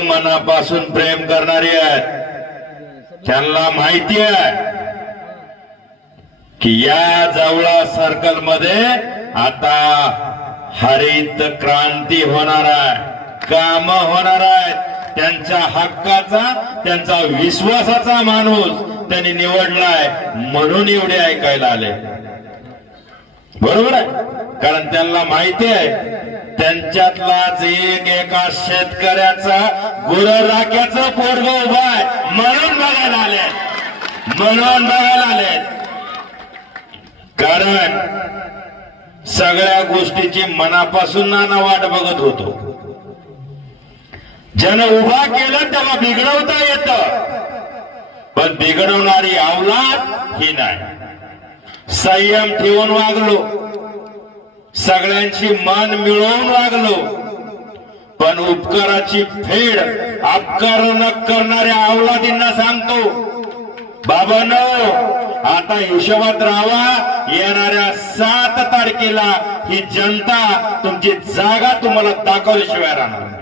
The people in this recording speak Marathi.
मनापासून प्रेम करणारे आहेत. त्यांना माहिती आहे की या जवळा सर्कल मध्ये आता हरित क्रांती होणार आहे, काम होणार आहेत. त्यांच्या हक्काचा, त्यांचा विश्वासाचा माणूस त्यांनी निवडलाय म्हणून एवढे ऐकायला आले. बरोबर आहे, कारण त्यांना माहिती आहे त्यांच्यातलाच एका शेतकऱ्याचा गुरराख्याचं पोरग उभा आहे म्हणून बघायला आले, म्हणून बघायला आले. कारण सगळ्या गोष्टीची मनापासून नाना वाट बघत होतो. ज्यानं उभा केलं त्याला बिघडवता येतं, पण बिघडवणारी अवलाद ही नाही. संयम ठेवून वागलो, सगळ्यांची मन मिळवून वागलो, पण उपकाराची फेड अपकार न करणाऱ्या अवलादींना सांगतो, बाबांनो आता हिशोबात राहावा. येणाऱ्या 7 तारखेला ही जनता तुमची जागा तुम्हाला दाखवल्याशिवाय राहणार नाही.